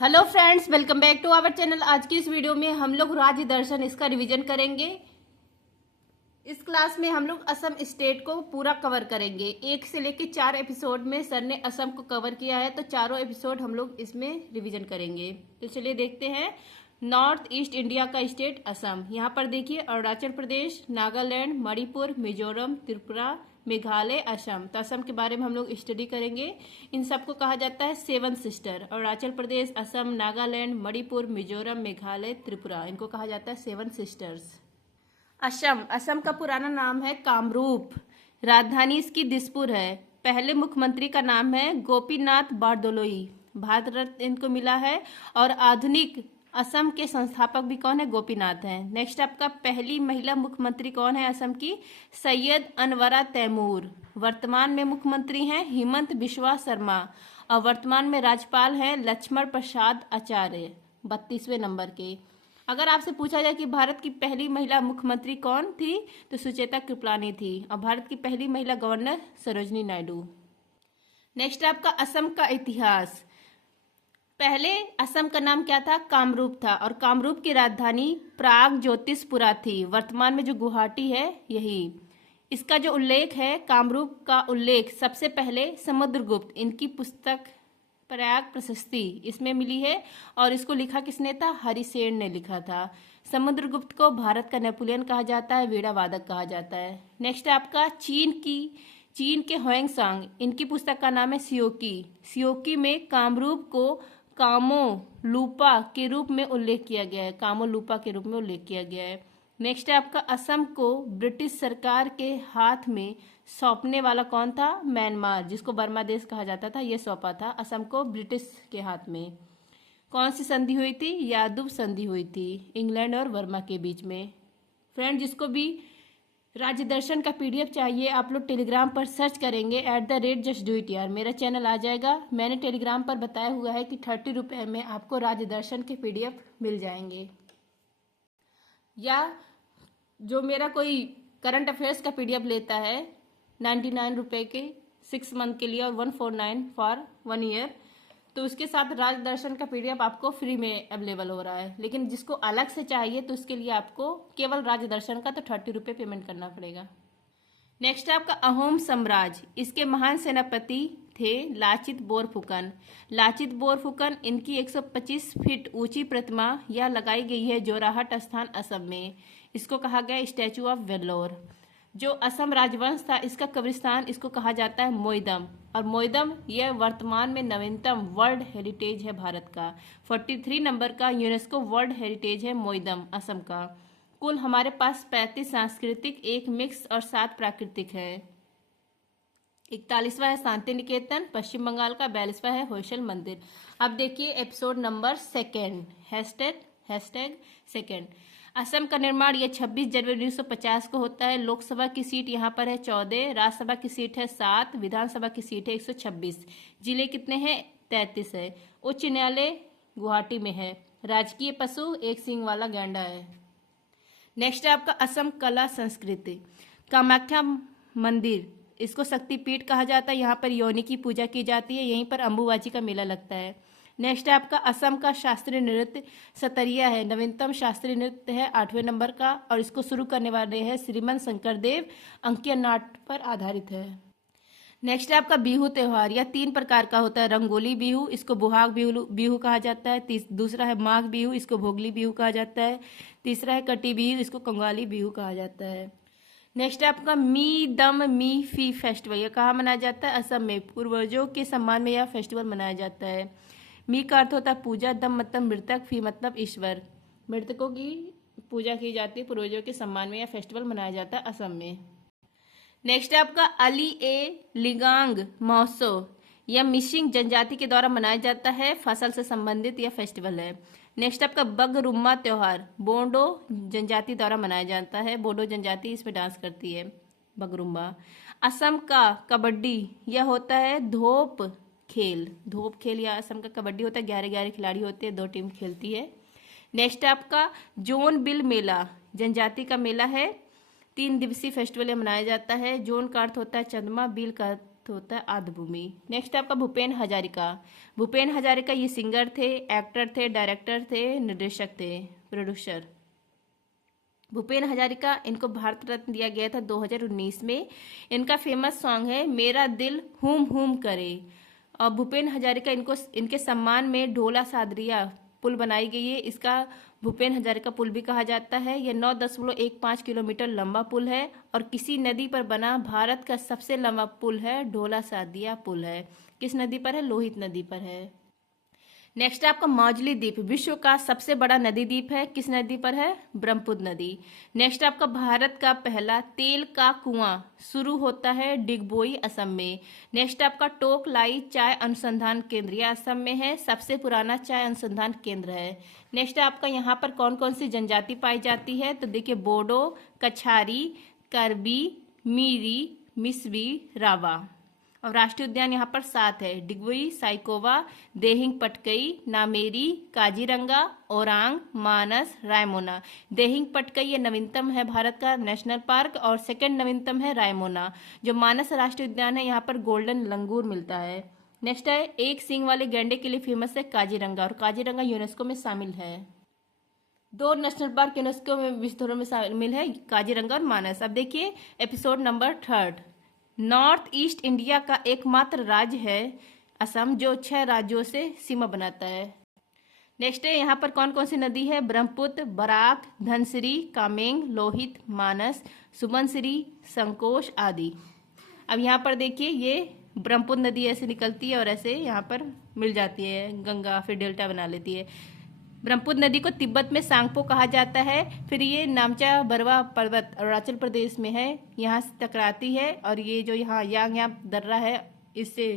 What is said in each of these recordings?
Hello friends, welcome back to our channel. आज की इस वीडियो में हम लोग राज्य दर्शन इसका रिवीजन करेंगे। इस क्लास में हम लोग असम स्टेट को पूरा कवर करेंगे। 1 से लेकर 4 एपिसोड में सर ने असम को कवर किया है, तो चारों एपिसोड हम लोग इसमें रिवीजन करेंगे। तो चलिए देखते हैं। नॉर्थ ईस्ट इंडिया का स्टेट असम। यहाँ पर देखिए अरुणाचल प्रदेश, नागालैंड, मणिपुर, मिजोरम, त्रिपुरा, मेघालय, असम। तो असम के बारे में हम लोग स्टडी करेंगे। इन सबको कहा जाता है 7 सिस्टर। अरुणाचल प्रदेश, असम, नागालैंड, मणिपुर, मिजोरम, मेघालय, त्रिपुरा, इनको कहा जाता है 7 सिस्टर्स। असम का पुराना नाम है कामरूप। राजधानी इसकी दिसपुर है। पहले मुख्यमंत्री का नाम है गोपीनाथ बारदोलोई। भारत रत्न इनको मिला है। और आधुनिक असम के संस्थापक भी कौन है? गोपीनाथ हैं। नेक्स्ट आपका पहली महिला मुख्यमंत्री कौन है असम की? सैयद अनवरा तैमूर। वर्तमान में मुख्यमंत्री हैं हिमंत बिस्वा शर्मा। और वर्तमान में राज्यपाल हैं लक्ष्मण प्रसाद आचार्य, 32वें नंबर के। अगर आपसे पूछा जाए कि भारत की पहली महिला मुख्यमंत्री कौन थी, तो सुचेता कृपलानी थी। और भारत की पहली महिला गवर्नर सरोजनी नायडू। नेक्स्ट आपका असम का इतिहास। पहले असम का नाम क्या था? कामरूप था। और कामरूप की राजधानी प्राग ज्योतिषपुरा थी। वर्तमान में जो गुवाहाटी है यही। इसका जो उल्लेख है, कामरूप का उल्लेख सबसे पहले समुद्रगुप्त, इनकी पुस्तक प्रयाग प्रशस्ति, इसमें मिली है। और इसको लिखा किसने था? हरिसेन ने लिखा था। समुद्रगुप्त को भारत का नेपोलियन कहा जाता है, वीणा वादक कहा जाता है। नेक्स्ट आपका चीन के ह्वेंगसांग, इनकी पुस्तक का नाम है सियोकी। सियोकी में कामरूप को कामो लूपा के रूप में उल्लेख किया गया है। कामो लूपा के रूप में उल्लेख किया गया है। नेक्स्ट है आपका असम को ब्रिटिश सरकार के हाथ में सौंपने वाला कौन था? म्यांमार, जिसको बर्मा देश कहा जाता था, ये सौंपा था असम को ब्रिटिश के हाथ में। कौन सी संधि हुई थी? यादव संधि हुई थी इंग्लैंड और बर्मा के बीच में। फ्रेंड, जिसको भी राज्य दर्शन का पीडीएफ चाहिए, आप लोग टेलीग्राम पर सर्च करेंगे @just do it यार, मेरा चैनल आ जाएगा। मैंने टेलीग्राम पर बताया हुआ है कि 30 रुपये में आपको राज्य दर्शन के पीडीएफ मिल जाएंगे। या जो मेरा कोई करंट अफेयर्स का पीडीएफ लेता है 99 रुपये के 6 मंथ के लिए और 149 फॉर 1 ईयर, तो उसके साथ राज्य दर्शन का पीडीएफ आपको फ्री में अवेलेबल हो रहा है। लेकिन जिसको अलग से चाहिए तो उसके लिए आपको केवल राज्य दर्शन का तो 30 रुपये पेमेंट करना पड़ेगा। नेक्स्ट है आपका अहोम साम्राज्य। इसके महान सेनापति थे लाचित बोरफुकन। लाचित बोरफुकन, इनकी 125 फीट ऊंची प्रतिमा यह लगाई गई है जोराहट स्थान असम में। इसको कहा गया स्टैचू ऑफ वेल्लोर। जो असम राजवंश था, इसका कब्रिस्तान इसको कहा जाता है मोइदम। और मोइदम यह वर्तमान में नवीनतम वर्ल्ड हेरिटेज है भारत का। 43 नंबर का यूनेस्को वर्ल्ड हेरिटेज है मोइदम असम का। कुल हमारे पास 35 सांस्कृतिक, 1 मिक्स और 7 प्राकृतिक है। 41वां है शांति निकेतन पश्चिम बंगाल का। 42वां है होयसल मंदिर। अब देखिए episode number 2 hashtag second. Assam का निर्माण यह 26 जनवरी 1950 को होता है। लोकसभा की सीट यहाँ पर है 14, राज्यसभा की सीट है 7, विधानसभा की सीट है 126। जिले कितने हैं? 33 है। उच्च न्यायालय गुवाहाटी में है। राजकीय पशु 1 सींग वाला गैंडा है। नेक्स्ट है आपका असम कला संस्कृति। कामाख्या मंदिर, इसको शक्तिपीठ कहा जाता है। यहाँ पर योनि की पूजा की जाती है। यहीं पर अम्बुबाची का मेला लगता है। नेक्स्ट है आपका असम का शास्त्रीय नृत्य सतरिया है। नवीनतम शास्त्रीय नृत्य है 8वें नंबर का। और इसको शुरू करने वाले हैं श्रीमंत शंकरदेव। अंकीय नाट्य पर आधारित है। नेक्स्ट है आपका बिहू त्योहार। यह 3 प्रकार का होता है। रंगोली बिहू, इसको बोहाग बिहू कहा जाता है। दूसरा है माघ बिहू, इसको भोगली बिहू कहा जाता है। तीसरा है कटी बिहू, इसको कंगाली बिहू कहा जाता है। नेक्स्ट है आपका मी दम मी फी फेस्टिवल। यह कहाँ मनाया जाता है? असम में। पूर्वजों के सम्मान में यह फेस्टिवल मनाया जाता है। मी का अर्थ होता है पूजा, दम मतलब मृतक, फी मतलब ईश्वर। मृतकों की पूजा की जाती है। पूर्वजों के सम्मान में यह फेस्टिवल मनाया जाता है असम में। नेक्स्ट है आपका अली ए लिगांग महोत्सव। यह मिसिंग जनजाति के द्वारा मनाया जाता है। फसल से संबंधित यह फेस्टिवल है। नेक्स्ट आपका बगरुम्मा त्योहार बोडो जनजाति द्वारा मनाया जाता है। बोडो जनजाति इसमें डांस करती है, बगरुम्मा। असम का कबड्डी, यह होता है धोप खेल या असम का कबड्डी होता है। 11 खिलाड़ी होते हैं, 2 टीम खेलती है। नेक्स्ट आपका जोन बिल मेला, जनजाति का मेला है। 3 दिवसीय फेस्टिवल मनाया जाता है। जोन का अर्थ होता है चंद्रमा, बिल का अर्थ अर्थ होता है आर्द्रभूमि। नेक्स्ट आपका भूपेन हजारिका। भूपेन हजारिका ये सिंगर थे, एक्टर थे, डायरेक्टर थे, निर्देशक थे, प्रोड्यूसर। भूपेन हजारिका, इनको भारत रत्न दिया गया था 2019 में। इनका फेमस सॉन्ग है मेरा दिल हुम हुम करे। और भूपेन हजारिका, इनके सम्मान में ढोला सादरिया पुल बनाई गई है। इसका भूपेन हजारिका पुल भी कहा जाता है। यह 9.15 किलोमीटर लंबा पुल है और किसी नदी पर बना भारत का सबसे लंबा पुल है, ढोला सादरिया पुल है। किस नदी पर है? लोहित नदी पर है। नेक्स्ट आपका मौजली द्वीप, विश्व का सबसे बड़ा नदी द्वीप है। किस नदी पर है? ब्रह्मपुत्र नदी। नेक्स्ट आपका भारत का पहला तेल का कुआं शुरू होता है डिगबोई, असम में। नेक्स्ट आपका टोक लाई चाय अनुसंधान केंद्र, यह असम में है, सबसे पुराना चाय अनुसंधान केंद्र है। नेक्स्ट आपका यहाँ पर कौन कौन सी जनजाति पाई जाती है? तो देखिए बोडो, कछारी, करबी, मीरी, मिसवी, रावा। और राष्ट्रीय उद्यान यहाँ पर 7 है, डिगबोई, साइकोवा, देहिंग पटकई, नामेरी, काजीरंगा, ओरांग, मानस, रायमोना। देहिंग पटकई ये नवीनतम है भारत का नेशनल पार्क और सेकंड नवीनतम है रायमोना। जो मानस राष्ट्रीय उद्यान है यहाँ पर गोल्डन लंगूर मिलता है। नेक्स्ट है एक सींग वाले गैंडे के लिए फेमस है काजीरंगा और काजीरंगा यूनेस्को में शामिल है। 2 नेशनल पार्क यूनेस्को में विश्व धरोहर में शामिल है, काजीरंगा और मानस। अब देखिए episode number 3। North east India का एकमात्र राज्य है असम, जो 6 राज्यों से सीमा बनाता है। नेक्स्ट है यहाँ पर कौन कौन सी नदी है? ब्रह्मपुत्र, बराक, धनसिरी, कामेंग, लोहित, मानस, सुबनसिरी, संकोश आदि। अब यहाँ पर देखिए ये ब्रह्मपुत्र नदी ऐसे निकलती है और ऐसे यहाँ पर मिल जाती है गंगा, फिर डेल्टा बना लेती है। ब्रह्मपुत्र नदी को तिब्बत में सांगपो कहा जाता है। फिर ये नामचा बरवा पर्वत अरुणाचल प्रदेश में है, यहाँ से टकराती है और ये जो यहाँ यांग दर्रा है इससे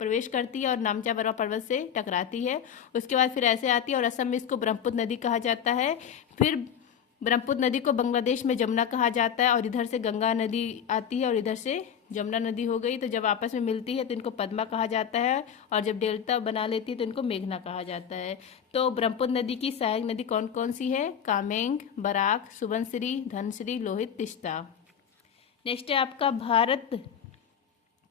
प्रवेश करती है और नामचा बरवा पर्वत से टकराती है। उसके बाद फिर ऐसे आती है और असम में इसको ब्रह्मपुत्र नदी कहा जाता है। फिर ब्रह्मपुत्र नदी को बांग्लादेश में जमुना कहा जाता है और इधर से गंगा नदी आती है और इधर से जमुना नदी हो गई। तो जब आपस में मिलती है तो इनको पद्मा कहा जाता है और जब डेल्टा बना लेती है तो इनको मेघना कहा जाता है। तो ब्रह्मपुत्र नदी की सहायक नदी कौन कौन सी है? कामेंग, बराक, सुबनसिरी, धनसिरी, लोहित, तिस्ता। नेक्स्ट है आपका भारत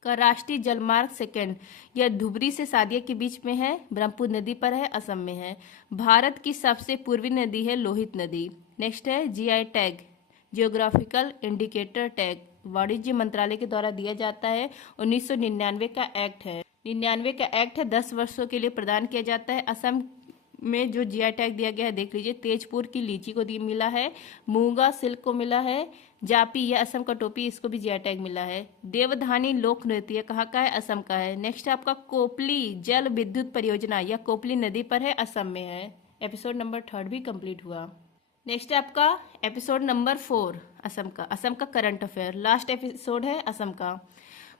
का राष्ट्रीय जलमार्ग 2, यह धुबरी से सादिया के बीच में है, ब्रह्मपुत्र नदी पर है, असम में है। भारत की सबसे पूर्वी नदी है लोहित नदी। नेक्स्ट है GI tag, geographical indicator tag, वाणिज्य मंत्रालय के द्वारा दिया जाता है। 1999 का एक्ट है, 99 का एक्ट है, 10 वर्षों के लिए प्रदान किया जाता है। असम में जो जीआई टैग दिया गया है देख लीजिए, तेजपुर की लीची को मिला है, मूंगा सिल्क को मिला है, जापी यह असम का टोपी, इसको भी जीआई टैग मिला है। देवधानी लोक नृत्य कहाँ का है? असम का है। नेक्स्ट आपका कोपली जल विद्युत परियोजना, यह कोपली नदी पर है, असम में है। एपिसोड नंबर 3 भी कंप्लीट हुआ। नेक्स्ट आपका एपिसोड नंबर 4 असम का करंट अफेयर, लास्ट एपिसोड है असम का।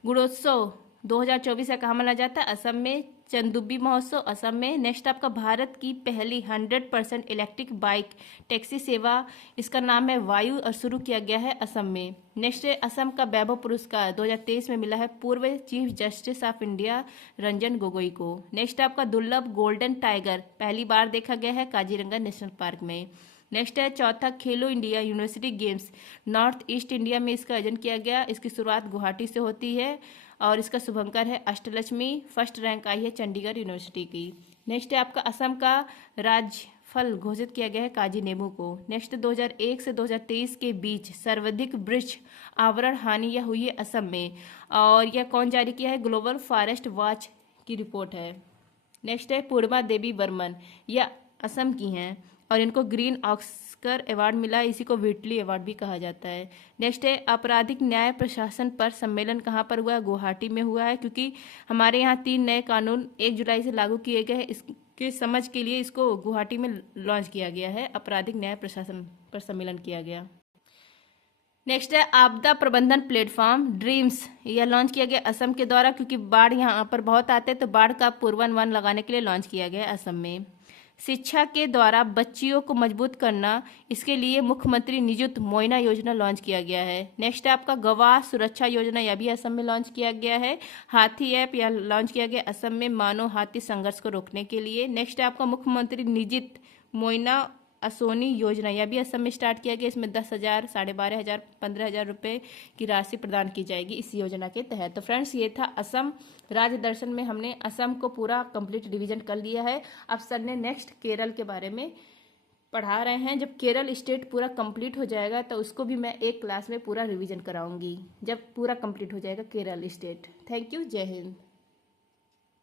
गुणोत्सव 2024 का कहाँ मनाया जाता है? असम में। चंदुबी महोत्सव असम में। नेक्स्ट आपका भारत की पहली 100% इलेक्ट्रिक बाइक टैक्सी सेवा, इसका नाम है वायु और शुरू किया गया है असम में। नेक्स्ट है असम का वैभव पुरस्कार 2023 में मिला है पूर्व chief justice of India Ranjan Gogoi को। नेक्स्ट आपका दुर्लभ गोल्डन टाइगर पहली बार देखा गया है काजीरंगा नेशनल पार्क में। नेक्स्ट है चौथा खेलो India university games, north east India में इसका आयोजन किया गया। इसकी शुरुआत गुवाहाटी से होती है और इसका शुभंकर है अष्टलक्ष्मी। फर्स्ट रैंक आई है चंडीगढ़ यूनिवर्सिटी की। नेक्स्ट है आपका असम का राज्यफल घोषित किया गया है काजी नींबू को। नेक्स्ट 2001 से 2023 के बीच सर्वाधिक वृक्ष आवरण हानि यह हुई है असम में, और यह कौन जारी किया है? ग्लोबल फॉरेस्ट वॉच की रिपोर्ट है। नेक्स्ट है पूर्णिमा देवी बर्मन, यह असम की हैं और इनको ग्रीन ऑस्कर अवार्ड मिला है, इसी को व्हिटली अवार्ड भी कहा जाता है। नेक्स्ट है आपराधिक न्याय प्रशासन पर सम्मेलन कहाँ पर हुआ है? गुवाहाटी में हुआ है, क्योंकि हमारे यहाँ 3 नए कानून 1 जुलाई से लागू किए गए हैं, इसके समझ के लिए इसको गुवाहाटी में लॉन्च किया गया है, आपराधिक न्याय प्रशासन पर सम्मेलन किया गया। नेक्स्ट है आपदा प्रबंधन प्लेटफॉर्म ड्रीम्स, यह लॉन्च किया गया असम के द्वारा, क्योंकि बाढ़ यहाँ पर बहुत आते हैं तो बाढ़ का पूर्वानुमान लगाने के लिए लॉन्च किया गया असम में। शिक्षा के द्वारा बच्चियों को मजबूत करना, इसके लिए मुख्यमंत्री निजुत मोइना योजना लॉन्च किया गया है। नेक्स्ट है आपका गवाह सुरक्षा योजना, यह भी असम में लॉन्च किया गया है। हाथी ऐप यह लॉन्च किया गया असम में मानव हाथी संघर्ष को रोकने के लिए। नेक्स्ट है आपका मुख्यमंत्री निजित मोइना असोनी योजना, यह भी असम में स्टार्ट किया गया। इसमें 10,000, 12,500, 15,000 रुपये की राशि प्रदान की जाएगी इस योजना के तहत। तो फ्रेंड्स, ये था असम राज्य दर्शन में हमने असम को पूरा कंप्लीट रिवीजन कर लिया है। अब सर ने नेक्स्ट केरल के बारे में पढ़ा रहे हैं। जब केरल स्टेट पूरा कंप्लीट हो जाएगा तो उसको भी मैं एक क्लास में पूरा रिवीजन कराऊंगी, जब पूरा कंप्लीट हो जाएगा केरल स्टेट। थैंक यू, जय हिंद।